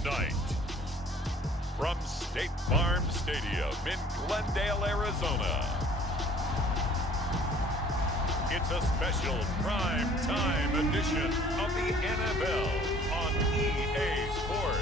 Tonight, from State Farm Stadium in Glendale, Arizona, it's a special prime time edition of the NFL on EA Sports.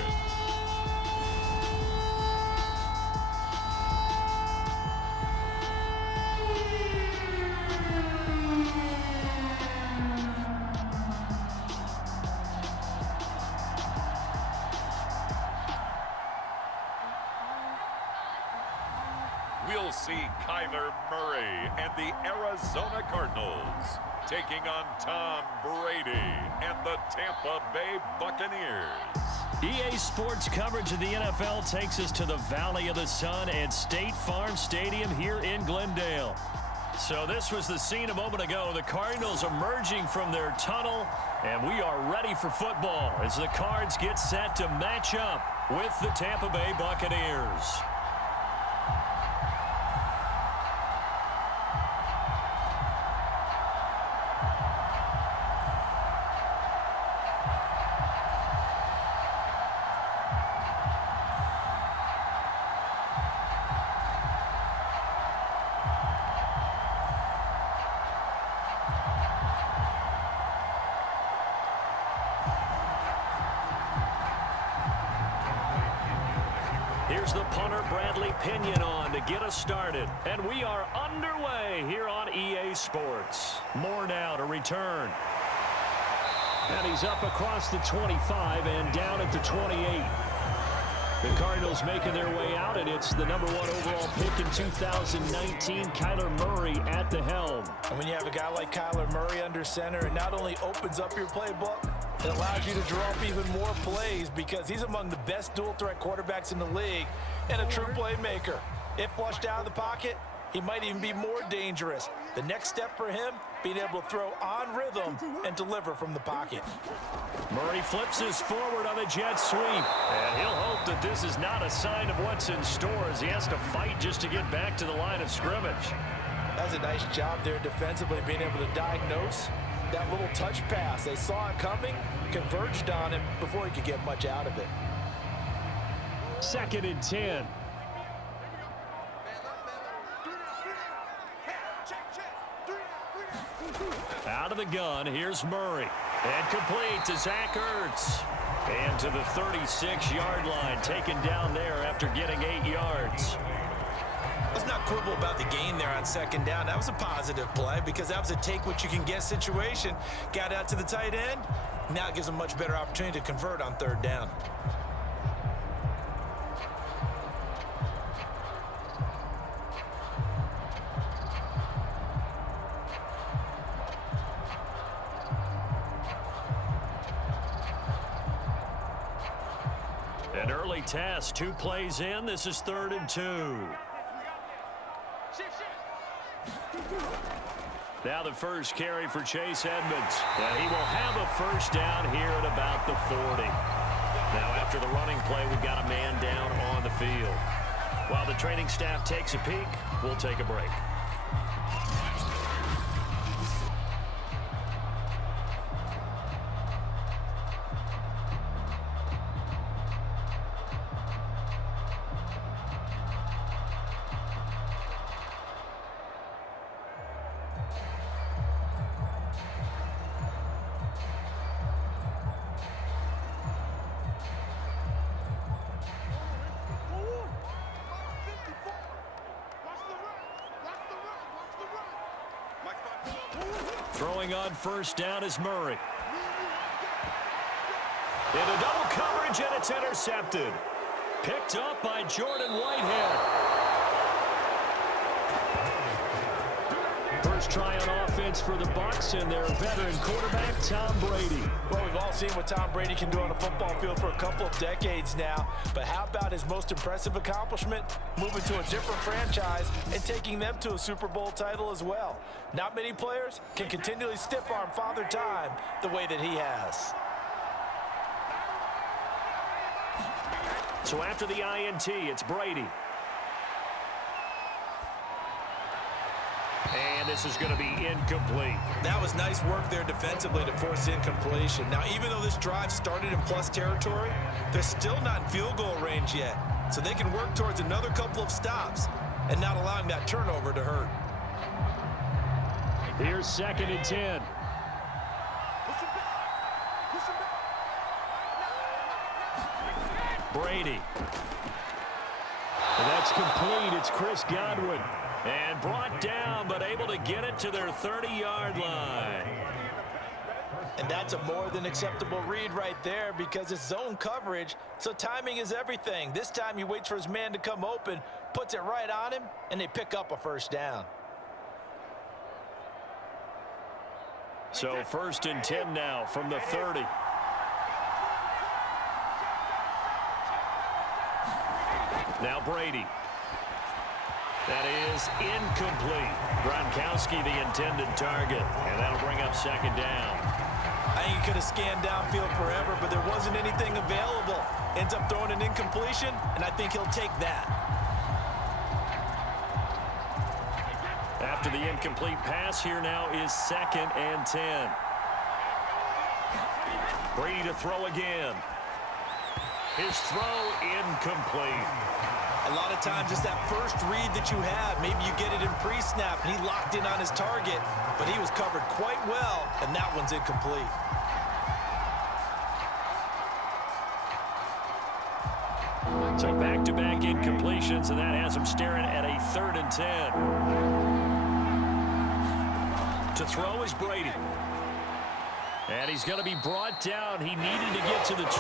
We'll see Kyler Murray and the Arizona Cardinals taking on Tom Brady and the Tampa Bay Buccaneers. EA Sports coverage of the NFL takes us to the Valley of the Sun at State Farm Stadium here in Glendale. So this was the scene a moment ago. The Cardinals emerging from their tunnel, and we are ready for football as the Cards get set to match up with the Tampa Bay Buccaneers. Here's the punter, Bradley Pinion, on to get us started. And we are underway here on EA Sports. Moore now to return. And he's up across the 25 and down at the 28. The Cardinals making their way out, and it's the #1 overall pick in 2019, Kyler Murray at the helm. And when you have a guy like Kyler Murray under center, it not only opens up your playbook, it allows you to draw up even more plays because he's among the best dual-threat quarterbacks in the league and a true playmaker. If flushed out of the pocket, he might even be more dangerous. The next step for him, being able to throw on rhythm and deliver from the pocket. Murray flips his forward on a jet sweep. And he'll hope that this is not a sign of what's in store as he has to fight just to get back to the line of scrimmage. That's a nice job there defensively, being able to diagnose that little touch pass. They saw it coming, converged on him before he could get much out of it. 2nd and 10. Out of the gun, here's Murray. And complete to Zach Ertz. And to the 36-yard line, taken down there after getting 8 yards. Let's not quibble about the gain there on 2nd down. That was a positive play because that was a take-what-you-can-get situation. Got out to the tight end. Now it gives them a much better opportunity to convert on 3rd down. An early test, 2 plays in. This is 3rd and 2. Now the first carry for Chase Edmonds. And he will have a first down here at about the 40. Now after the running play, we've got a man down on the field. While the training staff takes a peek, we'll take a break. Throwing on first down is Murray. Into double coverage, and it's intercepted. Picked up by Jordan Whitehead. First try on offense for the Bucs and their veteran quarterback, Tom Brady. Well, we've all seen what Tom Brady can do on a football field for a couple of decades now. But how about his most impressive accomplishment? Moving to a different franchise and taking them to a Super Bowl title as well. Not many players can continually stiff-arm Father Time the way that he has. So after the INT, it's Brady. And this is going to be incomplete. That was nice work there defensively to force incompletion. Now, even though this drive started in plus territory, they're still not in field goal range yet. So they can work towards another couple of stops and not allowing that turnover to hurt. Here's 2nd and 10. Brady. And that's complete. It's Chris Godwin. And brought down, but able to get it to their 30-yard line. And that's a more than acceptable read right there because it's zone coverage, so timing is everything. This time he waits for his man to come open, puts it right on him, and they pick up a first down. So 1st and 10 now from the 30. Now Brady. That is incomplete. Gronkowski the intended target, and that'll bring up 2nd down. I think he could have scanned downfield forever, but there wasn't anything available. Ends up throwing an incompletion, and I think he'll take that. After the incomplete pass, here now is 2nd and 10. Brady to throw again. His throw incomplete. A lot of times it's that first read that you have. Maybe you get it in pre-snap, and he locked in on his target, but he was covered quite well, and that one's incomplete. So back-to-back incompletions, and that has him staring at a 3rd and 10. To throw is Brady. And he's going to be brought down. He needed to get to the 20,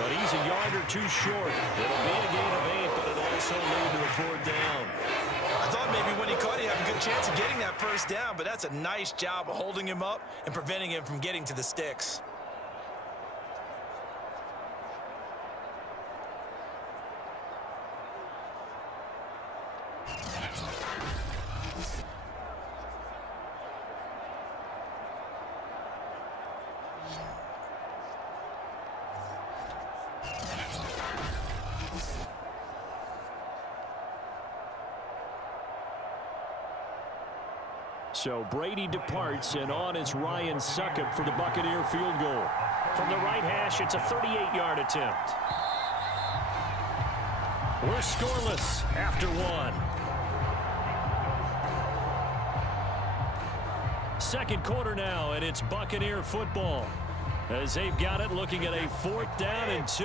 but he's a yard or two short. It'll be a gain of 8, but it'll also lead to a 4th down. I thought maybe when he caught, he'd have a good chance of getting that first down, but that's a nice job of holding him up and preventing him from getting to the sticks. So Brady departs, and on is Ryan Succop for the Buccaneer field goal. From the right hash, it's a 38-yard attempt. We're scoreless after 1. 2nd quarter now, and it's Buccaneer football. As they've got it, looking at a 4th down and 2.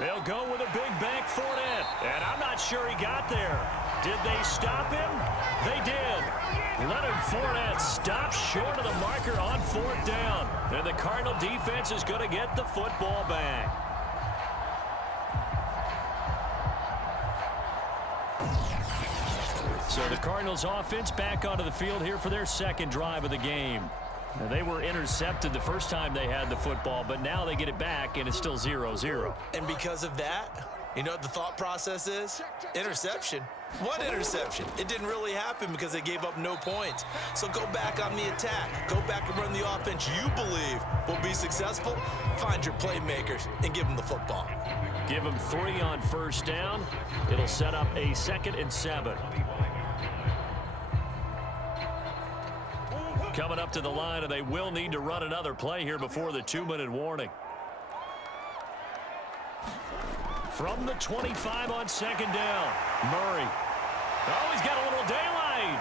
They'll go with a big bank Fournette, and I'm not sure he got there. Did they stop him? They did. Leonard Fournette stops short of the marker on 4th down, and the Cardinal defense is going to get the football back. So the Cardinals offense back onto the field here for their 2nd drive of the game. Now, they were intercepted the first time they had the football, but now they get it back, and it's still 0-0. And because of that, you know what the thought process is? Interception. What interception? It didn't really happen because they gave up no points. So go back on the attack. Go back and run the offense you believe will be successful. Find your playmakers and give them the football. Give them 3 on 1st down. It'll set up a 2nd and 7. Coming up to the line, and they will need to run another play here before the 2-minute warning. From the 25 on 2nd down, Murray. Oh, he's got a little daylight.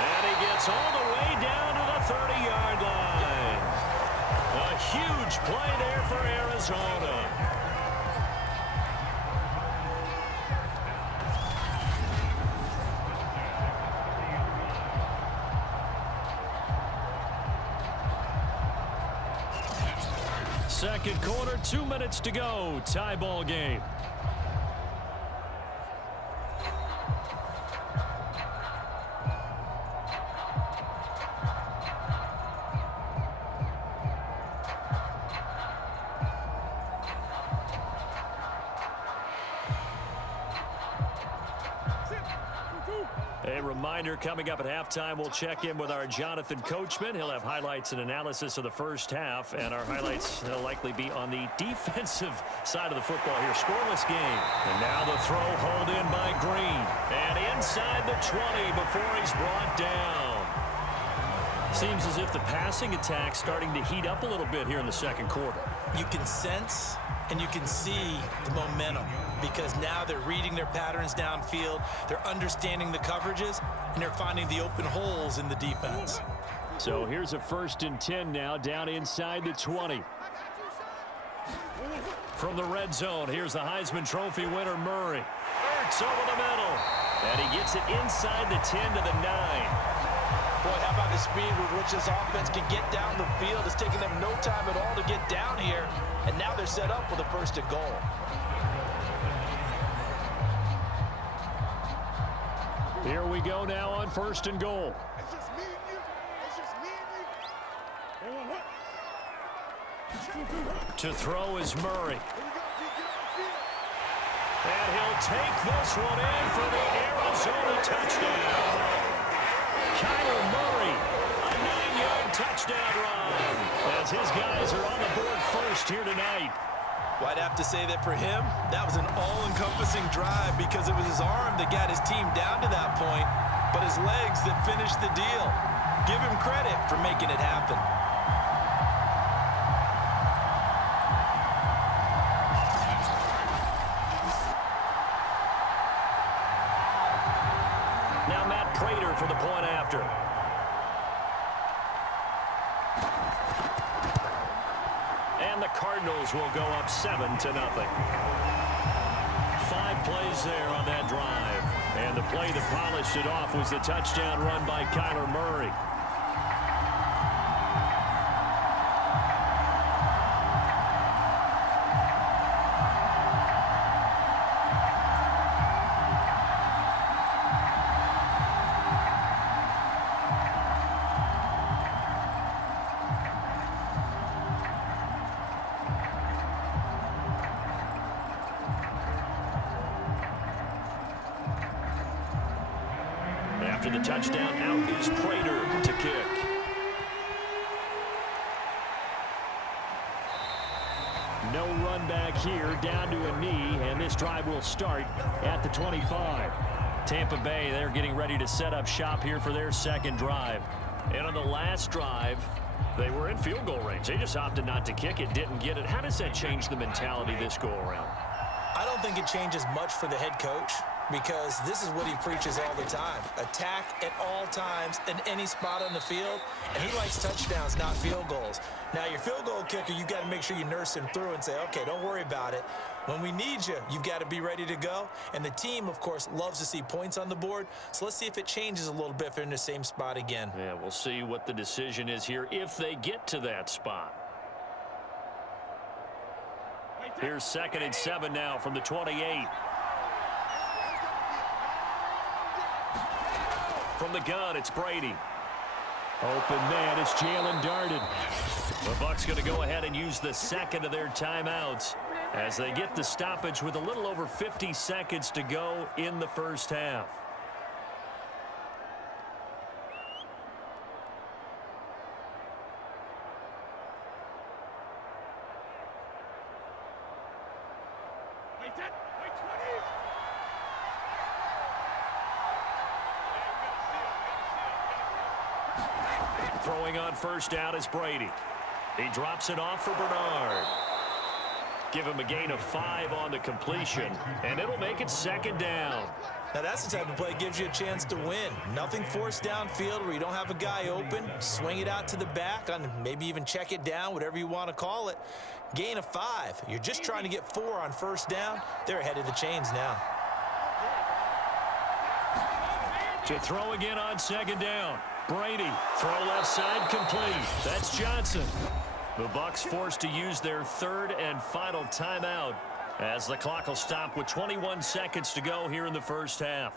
And he gets all the way down to the 30-yard line. A huge play there for Arizona. Second quarter, 2 minutes to go. Tie ball game. A reminder, coming up at halftime, we'll check in with our Jonathan Coachman. He'll have highlights and analysis of the first half, and our highlights will likely be on the defensive side of the football here. Scoreless game. And now the throw hauled in by Green. And inside the 20 before he's brought down. Seems as if the passing attack's starting to heat up a little bit here in the second quarter. You can sense and you can see the momentum because now they're reading their patterns downfield, they're understanding the coverages, and they're finding the open holes in the defense. So here's a 1st and 10 now, down inside the 20. From the red zone, here's the Heisman Trophy winner, Murray. Ertz over the middle, and he gets it inside the 10 to the 9. Boy, how about the speed with which this offense can get down the field? It's taking them no time at all to get down here, and now they're set up with a 1st and goal. Here we go now on 1st and goal. It's just me and you. It's just me and you. To throw is Murray. And he'll take this one in for the Arizona touchdown. Kyler Murray, a 9-yard touchdown run, as his guys are on the board first here tonight. Well, I'd have to say that for him, that was an all-encompassing drive because it was his arm that got his team down to that point, but his legs that finished the deal. Give him credit for making it happen. Now Matt Prater for the point after. And the Cardinals will go up 7-0. 5 plays there on that drive. And the play that polished it off was the touchdown run by Kyler Murray. After the touchdown, out is Prater to kick. No run back here, down to a knee, and this drive will start at the 25. Tampa Bay, they're getting ready to set up shop here for their second drive. And on the last drive, they were in field goal range. They just opted not to kick it, didn't get it. How does that change the mentality this go-around? I don't think it changes much for the head coach because this is what he preaches all the time. Attack at all times in any spot on the field, and he likes touchdowns, not field goals. Now, your field goal kicker, you've got to make sure you nurse him through and say, okay, don't worry about it. When we need you, you've got to be ready to go. And the team, of course, loves to see points on the board. So let's see if it changes a little bit if they're in the same spot again. Yeah, we'll see what the decision is here if they get to that spot. Here's 2nd and 7 now from the 28. From the gun, it's Brady. Open man, it's Jalen Darden. The Bucs going to go ahead and use the second of their timeouts as they get the stoppage with a little over 50 seconds to go in the first half. Throwing on first down is Brady. He drops it off for Bernard. Give him a gain of 5 on the completion, and it'll make it 2nd down. Now, that's the type of play that gives you a chance to win. Nothing forced downfield where you don't have a guy open. Swing it out to the back, on maybe even check it down, whatever you want to call it. Gain of 5. You're just trying to get 4 on first down. They're ahead of the chains now. To throw again on 2nd down. Brady, throw left side, complete. That's Johnson. The Bucs forced to use their 3rd and final timeout as the clock will stop with 21 seconds to go here in the first half.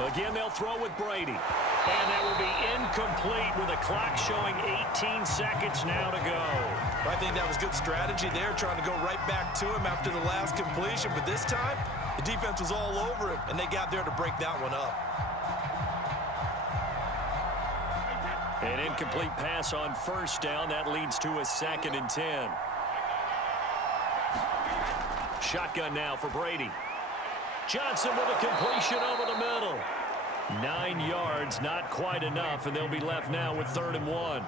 Again, they'll throw with Brady. And that will be incomplete with the clock showing 18 seconds now to go. I think that was good strategy there, trying to go right back to him after the last completion. But this time, the defense was all over him, and they got there to break that one up. An incomplete pass on first down. That leads to a 2nd and 10. Shotgun now for Brady. Johnson with a completion over the middle. 9 yards, not quite enough, and they'll be left now with 3rd and 1.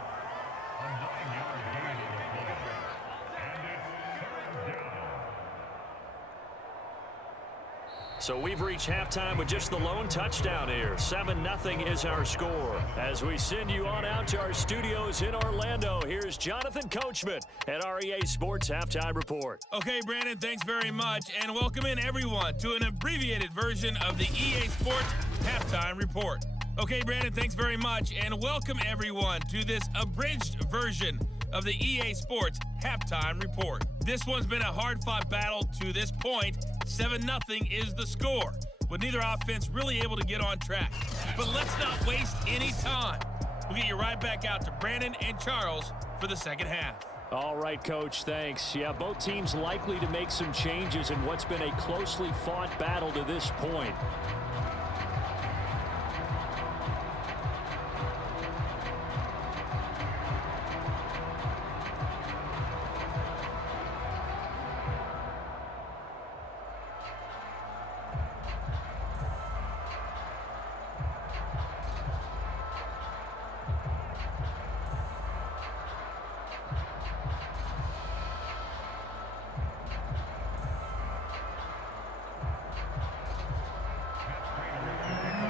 So we've reached halftime with just the lone touchdown here. 7-0 is our score. As we send you on out to our studios in Orlando, here's Jonathan Coachman at our EA Sports Halftime Report. Okay, Brandon, thanks very much, and welcome in everyone to an abbreviated version of the EA Sports Halftime Report. Okay, Brandon, thanks very much, and welcome everyone to this abridged version of the EA Sports Halftime Report. This one's been a hard-fought battle to this point. 7-0 is the score, with neither offense really able to get on track. But let's not waste any time. We'll get you right back out to Brandon and Charles for the second half. All right, Coach, thanks. Yeah, both teams likely to make some changes in what's been a closely fought battle to this point.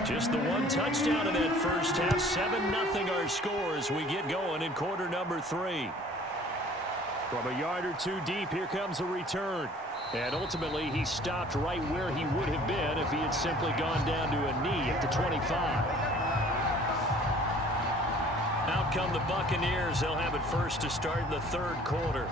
Just the one touchdown in that first half. 7-0 our score as we get going in quarter number 3. From a yard or two deep, here comes a return. And ultimately, he stopped right where he would have been if he had simply gone down to a knee at the 25. Out come the Buccaneers. They'll have it first to start in the 3rd quarter.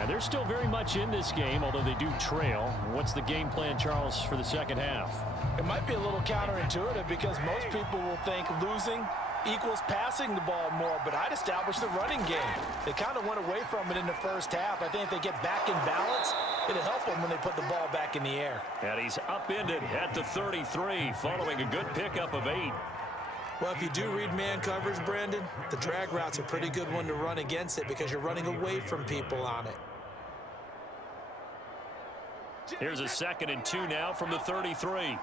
And they're still very much in this game, although they do trail. What's the game plan, Charles, for the second half? It might be a little counterintuitive because most people will think losing equals passing the ball more, but I'd establish the running game. They kind of went away from it in the first half. I think if they get back in balance, it'll help them when they put the ball back in the air. And he's upended at the 33 following a good pickup of 8. Well, if you do read man coverage, Brandon, the drag route's a pretty good one to run against it because you're running away from people on it. Here's a 2nd and 2 now from the 33.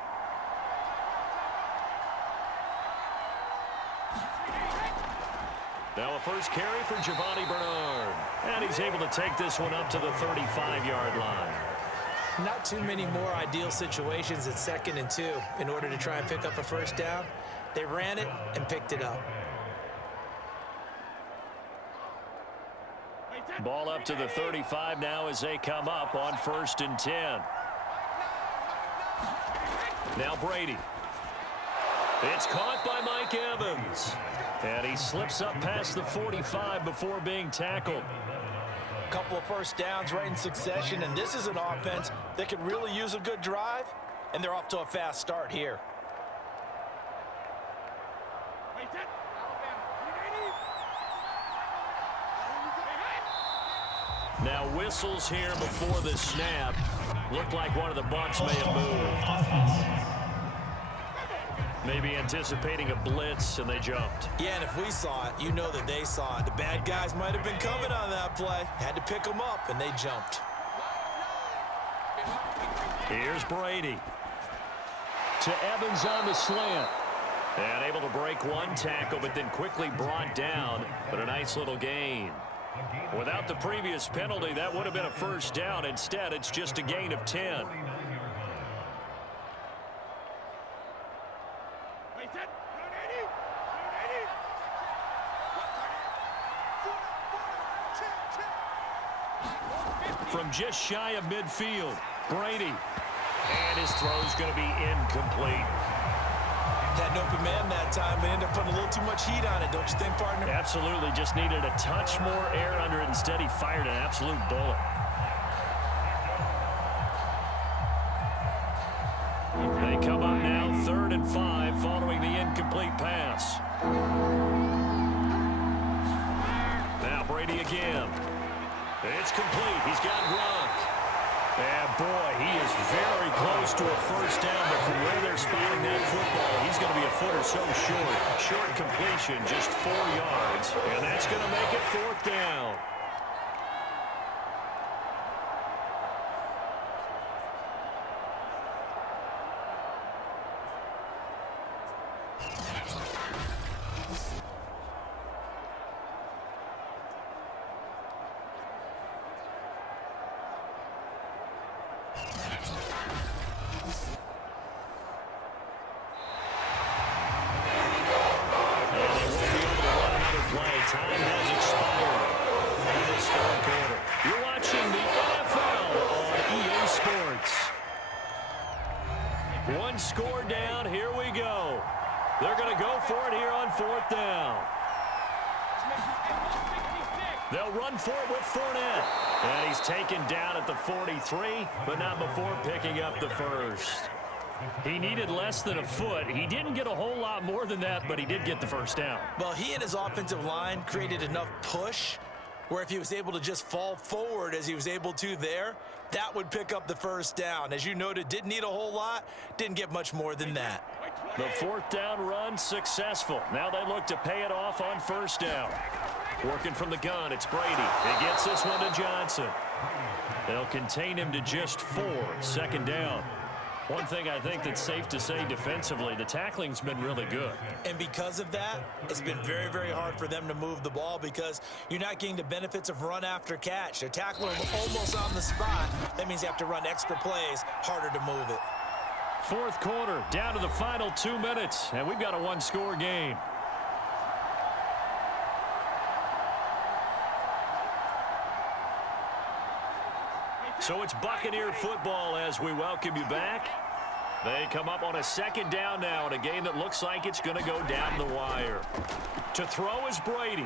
Now a first carry for Giovanni Bernard. And he's able to take this one up to the 35-yard line. Not too many more ideal situations at 2nd and 2 in order to try and pick up a first down. They ran it and picked it up. Ball up to the 35 now as they come up on 1st and 10. Now Brady. It's caught by Mike Evans. And he slips up past the 45 before being tackled. A couple of first downs right in succession, and this is an offense that could really use a good drive, and they're off to a fast start here. Now whistles here before the snap. Looked like one of the Bucs may have moved. Maybe anticipating a blitz, and they jumped. Yeah, and if we saw it, you know that they saw it. The bad guys might have been coming on that play. Had to pick them up, and they jumped. Here's Brady. To Evans on the slant. And able to break one tackle, but then quickly brought down. But a nice little gain. Without the previous penalty, that would have been a first down. Instead, it's just a gain of 10. From just shy of midfield, Brady. And his throw's going to be incomplete. Had an open man that time, but ended up putting a little too much heat on it, don't you think, partner? Absolutely. Just needed a touch more air under it. Instead, he fired an absolute bullet. They come up now 3rd and 5 following the incomplete pass. Now Brady again. It's complete. He's got Gronk. And boy, he is very close to a first down, but from where they're spotting that football, he's going to be a foot or so short. Short completion, just 4 yards, and that's going to make it 4th down. Time has expired in this 3rd quarter. You're watching the NFL on EA Sports. 1 score down. Here we go. They're going to go for it here on 4th down. They'll run for it with Fournette. And he's taken down at the 43, but not before picking up the first. He needed less than a foot. He didn't get a whole lot more than that, but he did get the first down. Well, he and his offensive line created enough push where if he was able to just fall forward as he was able to there, that would pick up the first down. As you noted, didn't need a whole lot, didn't get much more than that. The 4th down run successful. Now they look to pay it off on 1st down. Working from the gun, it's Brady. He gets this one to Johnson. They'll contain him to just 4. 2nd down. One thing I think that's safe to say defensively, the tackling's been really good. And because of that, it's been very, very hard for them to move the ball because you're not getting the benefits of run after catch. They're tackling him almost on the spot. That means you have to run extra plays, harder to move it. 4th quarter, down to the final 2 minutes, and we've got a 1-score game. So it's Buccaneer football as we welcome you back. They come up on a 2nd down now in a game that looks like it's going to go down the wire. To throw is Brady.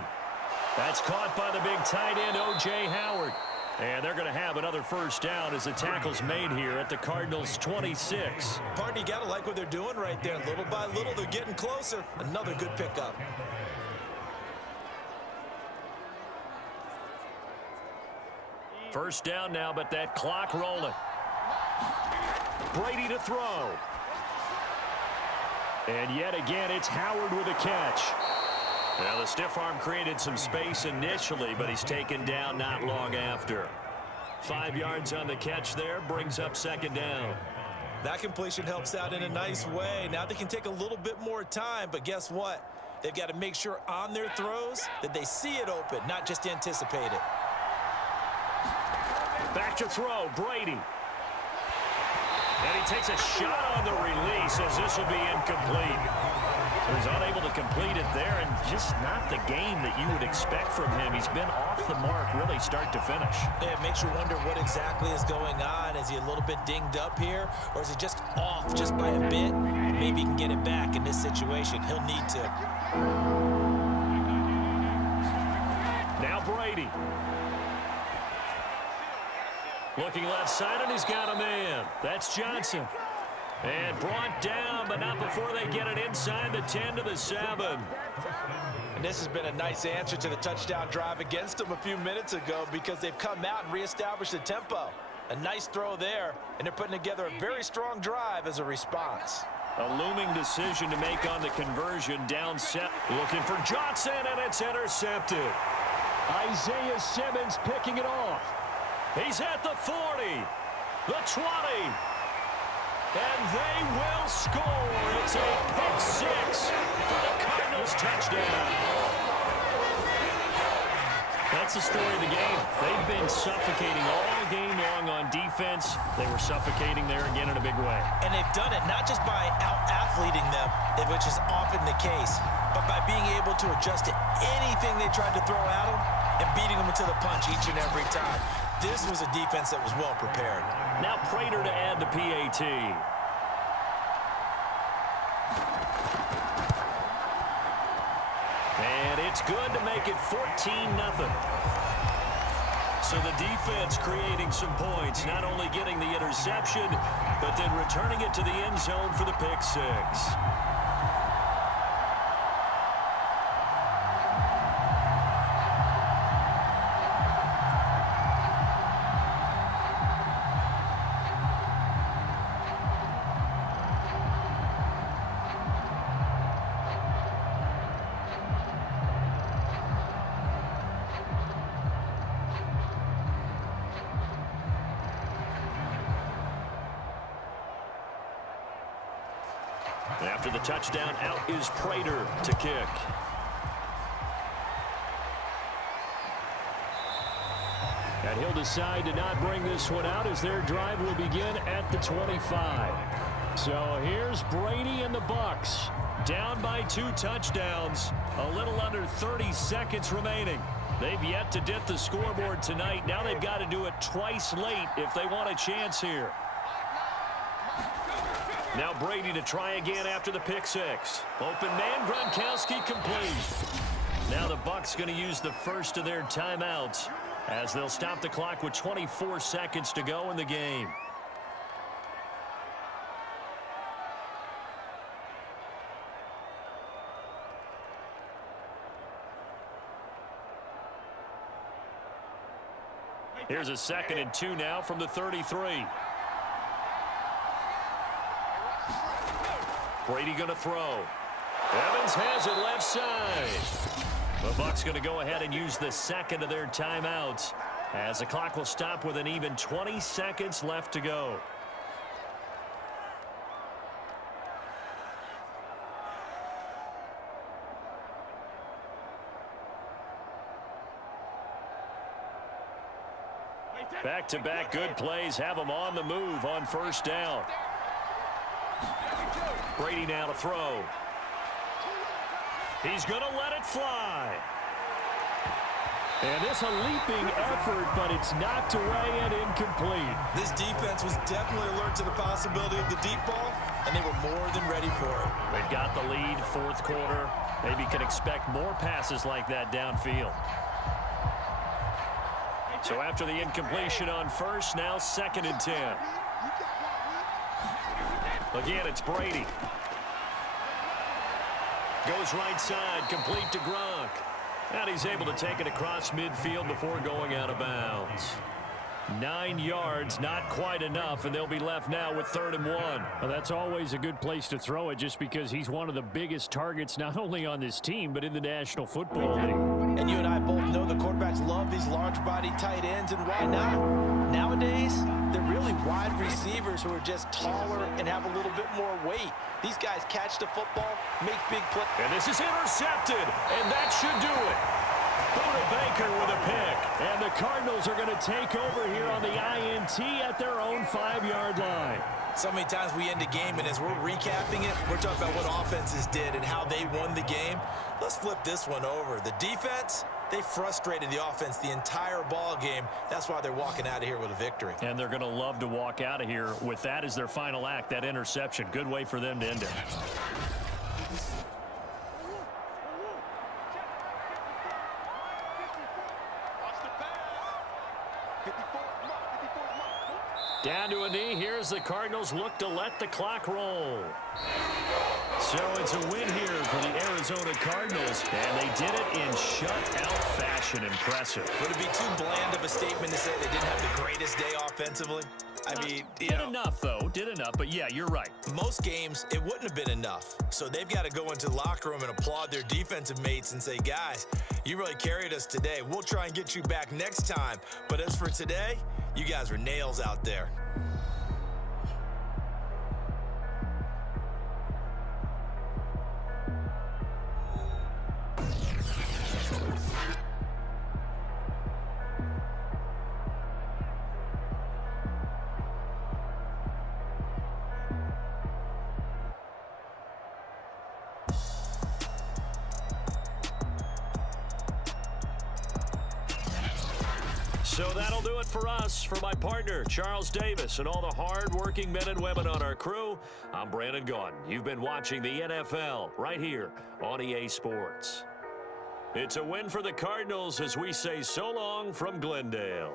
That's caught by the big tight end, O.J. Howard. And they're going to have another first down as the tackle's made here at the Cardinals' 26. Partner, you got to like what they're doing right there. Little by little, they're getting closer. Another good pickup. First down now, but that clock rolling. Brady to throw. And yet again, it's Howard with a catch. Now, the stiff arm created some space initially, but he's taken down not long after. 5 yards on the catch there, brings up 2nd down. That completion helps out in a nice way. Now they can take a little bit more time, but guess what? They've got to make sure on their throws that they see it open, not just anticipate it. Back to throw, Brady. And he takes a shot on the release as this will be incomplete. So he's unable to complete it there, and just not the game that you would expect from him. He's been off the mark really start to finish. Yeah, it makes you wonder what exactly is going on. Is he a little bit dinged up here, or is he just off just by a bit? Maybe he can get it back in this situation. He'll need to. Now Brady. Looking left side, and he's got a man. That's Johnson. And brought down, but not before they get it inside the 10 to the 7. And this has been a nice answer to the touchdown drive against them a few minutes ago because they've come out and reestablished the tempo. A nice throw there, and they're putting together a very strong drive as a response. A looming decision to make on the conversion. Down set. Looking for Johnson, and it's intercepted. Isaiah Simmons picking it off. He's at the 40, the 20, and they will score. It's a pick 6 for the Cardinals touchdown. That's the story of the game. They've been suffocating all game long on defense. They were suffocating there again in a big way. And they've done it not just by out-athleting them, which is often the case, but by being able to adjust to anything they tried to throw at them and beating them to the punch each and every time. This was a defense that was well prepared. Now Prater to add the PAT. And it's good to make it 14-0. So the defense creating some points, not only getting the interception, but then returning it to the end zone for the pick six. After the touchdown, out is Prater to kick. And he'll decide to not bring this one out as their drive will begin at the 25. So here's Brady and the Bucs. Down by 2 touchdowns. A little under 30 seconds remaining. They've yet to dip the scoreboard tonight. Now they've got to do it twice late if they want a chance here. Now Brady to try again after the pick six. Open man, Gronkowski complete. Now the Bucs going to use the first of their timeouts as they'll stop the clock with 24 seconds to go in the game. Here's a 2nd and 2 now from the 33. Brady going to throw. Evans has it left side. The Bucs going to go ahead and use the second of their timeouts as the clock will stop with an even 20 seconds left to go. Back-to-back good plays have them on the move on first down. Brady now to throw. He's going to let it fly. And it's a leaping effort, but it's knocked away and incomplete. This defense was definitely alert to the possibility of the deep ball, and they were more than ready for it. They've got the lead, fourth quarter. Maybe can expect more passes like that downfield. So after the incompletion on first, now 2nd and 10. Again, it's Brady. Goes right side, complete to Gronk. And he's able to take it across midfield before going out of bounds. 9 yards, not quite enough, and they'll be left now with 3rd and 1. Well, that's always a good place to throw it just because he's one of the biggest targets not only on this team but in the National Football League. And you and I both know the quarterbacks love these large-body tight ends, and why not? Nowadays, they're really wide receivers who are just taller and have a little bit more weight. These guys catch the football, make big plays. And this is intercepted, and that should do it. Buda Baker with a pick. And the Cardinals are going to take over here on the INT at their own 5-yard line. So many times we end a game, and as we're recapping it, we're talking about what offenses did and how they won the game. Let's flip this one over. The defense, they frustrated the offense the entire ball game. That's why they're walking out of here with a victory. And they're going to love to walk out of here with that as their final act, that interception. Good way for them to end it. Down to a knee. Here's the Cardinals look to let the clock roll. So it's a win here for the Arizona Cardinals, and they did it in shutout fashion. Impressive. Would it be too bland of a statement to say they didn't have the greatest day offensively? I mean, did enough, though. Did enough, but yeah, you're right. Most games, it wouldn't have been enough. So they've got to go into the locker room and applaud their defensive mates and say, guys, you really carried us today. We'll try and get you back next time. But as for today, you guys were nails out there. So that'll do it for us. For my partner, Charles Davis, and all the hard-working men and women on our crew, I'm Brandon Gaudin. You've been watching the NFL right here on EA Sports. It's a win for the Cardinals as we say so long from Glendale.